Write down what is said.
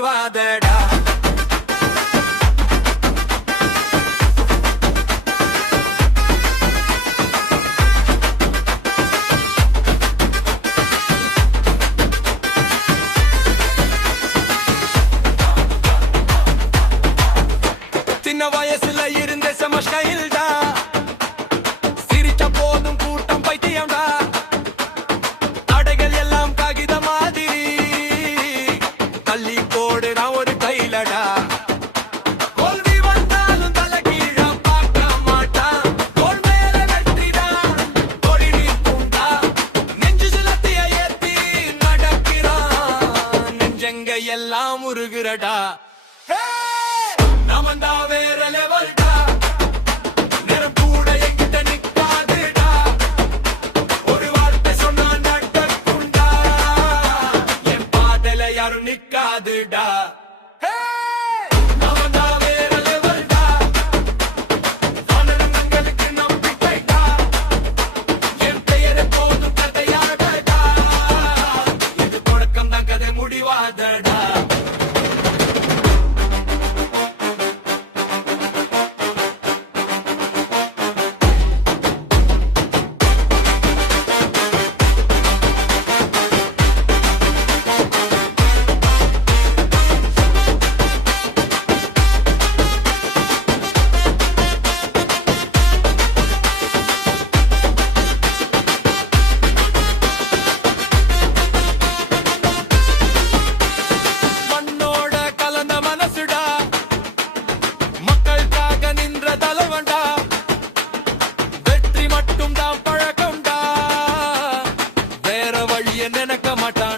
முடிவாதடா. சின்ன வயசுல இருந்த சமஸ்கையில்டா, சிரிச்ச போதும் கூட்டம் பைத்தியம்டா. அடைகள் எல்லாம் காகித மாதிரி தள்ளி போடுறான் ஒரு கையிலடா. தோல்வி வந்தாலும் தலை கீழ பார்க்க மாட்டான், தோல் மேல வெற்றிதான் கொடி நீக்குண்டா. நெஞ்சு சிலத்திய ஏத்தி நடக்கிறான், நெஞ்சங்க எல்லாம் உருகுறடா. நாமந்தா வேற லெவல்டா, நேரம் கூட எங்கிட்ட நிக்காதுடா. ஒரு வார்த்தை சொன்னா நடக்குண்டா, என் பாதையில யாரும் நிக்காதுடா. நாமந்தா வேற லெவல்டா, வானரங்களுக்கு நம்பிக்கைடா. என் பெயரை போதும் கதையாடடா, இது தொடக்கம் தான் கதை முடிவாதடா. மண்ணோட கலந்த மனசுடா, மக்களுக்காக நின்ற தலைவன்டா. வெற்றி மட்டும் தான் பழக்கம்டா, வேற வழிய நினைக்க மாட்டான்.